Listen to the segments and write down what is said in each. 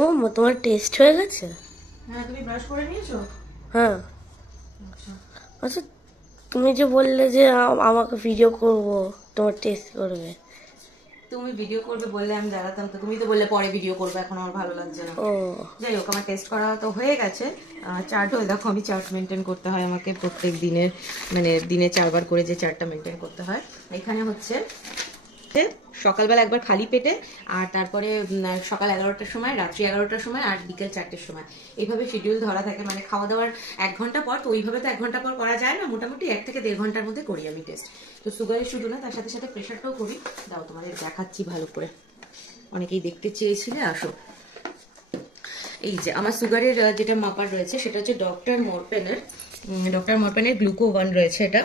ও মা, তোমার টেস্ট হয়ে গেছে? হ্যাঁ, তুমি ব্রাশ করে নিয়েছো? হ্যাঁ। আচ্ছা, আচ্ছা, তুমি যে বললে যে আমাকে ভিডিও করব, তোমার টেস্ট করবে। তুমি ভিডিও করবে বললে আমি দাঁড়াতাম, তো তুমি তো বললে পরে ভিডিও করবে, এখন আমার ভালো লাগছে না। ও যাই হোক, আমার টেস্ট করা তো হয়ে গেছে। চার্ট হয়ে দেখো, আমি চার্ট মেনটেন করতে হয় আমাকে প্রত্যেক দিনের, মানে দিনে 4বার করে যে চার্টটা মেনটেন করতে হয়। এখানে হচ্ছে সকালবেলা একবার খালি পেটে, আর তারপরে সকাল 11টার সময়, রাত্রি 11টার সময়, আর বিকেল 4টের সময়, এইভাবে শিডিউল ধরা থাকে। মানে খাওয়া দাওয়ার 1 ঘন্টা পর, তো ওইভাবে তো 1 ঘন্টা পর করা যায় না, মোটামুটি 1 থেকে 1.5 ঘন্টার মধ্যে করি আমি টেস্ট। তো সুগারের শুধু না, তার সাথে সাথে প্রেশারটাও করি। দাও তোমাদের দেখাচ্ছি ভালো করে, অনেকেই দেখতে চেয়েছিলে, আসো। এই যে আমার সুগারের যেটা মাপার রয়েছে সেটা হচ্ছে ডক্টর মরপেনের গ্লুকো-1 রয়েছে এটা।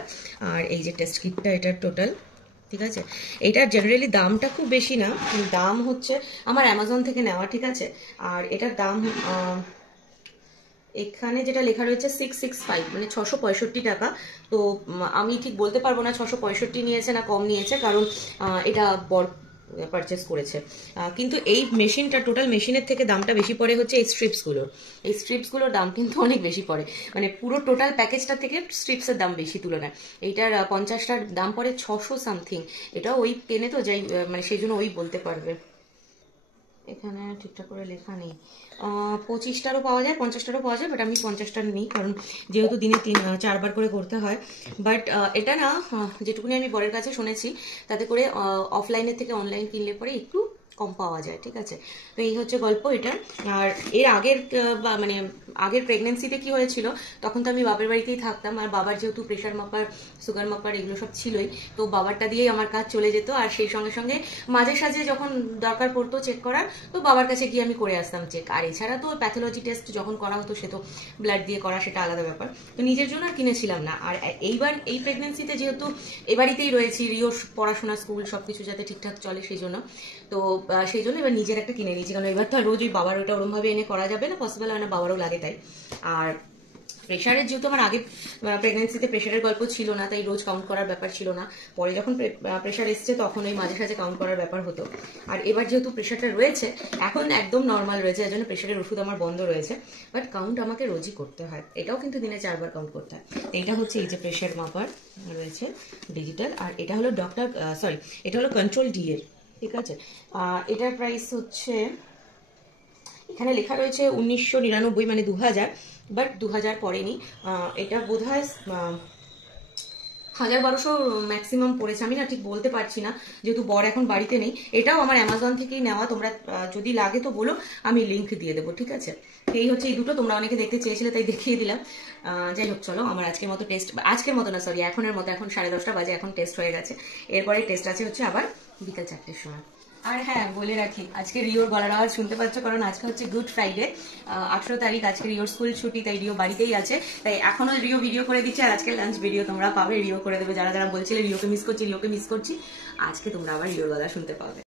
আর এই যে টেস্ট কিটটা, এটার টোটাল, ঠিক আছে। এটার জেনারেলি দামটা খুব বেশি না, দাম হচ্ছে আমার অ্যামাজন থেকে নেওয়া, ঠিক আছে। আর এটার দাম এখানে যেটা লেখা রয়েছে 665, মানে 665 টাকা। তো আমি ঠিক বলতে পারবো না 665 নিয়েছে না কম নিয়েছে, কারণ এটা বড় পারচেস করেছে। কিন্তু এই মেশিনটা, টোটাল মেশিনের থেকে দামটা বেশি পড়ে হচ্ছে এই স্ট্রিপসগুলোর দাম কিন্তু অনেক বেশি পড়ে, মানে পুরো টোটাল প্যাকেজটা থেকে স্ট্রিপসের দাম বেশি তুলনায়। এইটার 50টার দাম পড়ে 600 সামথিং। এটাও ওই কেনে তো, যাই মানে সেই জন্য ওই বলতে পারবে। এখানে ঠিকঠাক করে লেখা নেই, 25টারও পাওয়া যায়, 50টারও পাওয়া যায়, বাট আমি 50টার নিই, কারণ যেহেতু দিনে 4বার করে করতে হয়। বাট এটা না, যেটুকুনি আমি বরের কাছে শুনেছি, তাতে করে অফলাইনের থেকে অনলাইন কিনলে পরে একটু কম পাওয়া যায়, ঠিক আছে। তো এই হচ্ছে গল্প এটা। আর এর আগের মানে আগের প্রেগনেন্সিতে কি হয়েছিল, তখন তো আমি বাবার বাড়িতেই থাকতাম, আর বাবার যেহেতু প্রেশার মাপার, সুগার মাপার এগুলো সব ছিলই, তো বাবারটা দিয়েই আমার কাজ চলে যেত। আর সেই সঙ্গে সঙ্গে মাঝে সাঝে যখন দরকার পড়তো চেক করার, তো বাবার কাছে গিয়ে আমি করে আসতাম চেক। আর এছাড়া তো প্যাথোলজি টেস্ট যখন করা হতো, সে তো ব্লাড দিয়ে করা, সেটা আলাদা ব্যাপার। তো নিজের জন্য আর কিনেছিলাম না। আর এইবার এই প্রেগনেন্সিতে যেহেতু এ বাড়িতেই রয়েছি, রিওর পড়াশোনা, স্কুল সবকিছু যাতে ঠিকঠাক চলে, সেই জন্য তো সেই জন্য এবার নিজের একটা কিনে নিয়েছি, কারণ এবার তো রোজ ওই বাবার ওটা ওরমভাবে এনে করা যাবে না, পসিবল হয় না, বাবারও লাগে তাই। আর প্রেশারের, যেহেতু আমার আগে প্রেগনেন্সিতে প্রেশারের গল্প ছিল না, তাই রোজ কাউন্ট করার ব্যাপার ছিল না। পরে যখন প্রেশার এসছে, তখন ওই মাঝে সাঝে কাউন্ট করার ব্যাপার হতো। আর এবার যেহেতু প্রেশারটা রয়েছে, এখন একদম নর্মাল রয়েছে, এর জন্য প্রেশারের ওষুধ আমার বন্ধ রয়েছে, বাট কাউন্ট আমাকে রোজই করতে হয়। এটাও কিন্তু দিনে 4বার কাউন্ট করতে হয়। এইটা হচ্ছে এই যে প্রেশার মাপার রয়েছে ডিজিটাল, আর এটা হলো এটা হলো কন্ট্রোল ডি এর, ঠিক আছে। এটার প্রাইস হচ্ছে, এখানে লেখা রয়েছে 1999, মানে 2000, বাট 2000 পড়েনি। এটা বোধ হয় 1000-1200 ম্যাক্সিমাম পড়েছে, আমি না ঠিক বলতে পারছি না, যেহেতু বর এখন বাড়িতে নেই। এটাও আমার অ্যামাজন থেকেই নেওয়া, তোমরা যদি লাগে তো বলো, আমি লিংক দিয়ে দেবো, ঠিক আছে। এই হচ্ছে এই দুটো, তোমরা অনেকে দেখতে চেয়েছিলে তাই দেখিয়ে দিলাম। যাই হোক, চলো আমার আজকের মতো টেস্ট, আজকের মতো না সরি, এখনের মতো, এখন 10:30 বাজে, এখন টেস্ট হয়ে গেছে। এরপরে টেস্ট আছে হচ্ছে আবার বিকেল 4টের সময়। আর হ্যাঁ, বলে রাখি, আজকে রিওর গলার আওয়াজ শুনতে পাচ্ছ, কারণ আজকে হচ্ছে গুড ফ্রাইডে, 18 তারিখ, আজকে রিওর স্কুল ছুটি, তাই রিও বাড়িতেই আছে। তাই এখনো রিও ভিডিও করে দিচ্ছে, আর আজকে লাঞ্চ ভিডিও তোমরা পাবে, রিও করে দেবে। যারা যারা বলছিলে রিওকে মিস করছি, আজকে তোমরা আবার রিওর গলা শুনতে পাবে।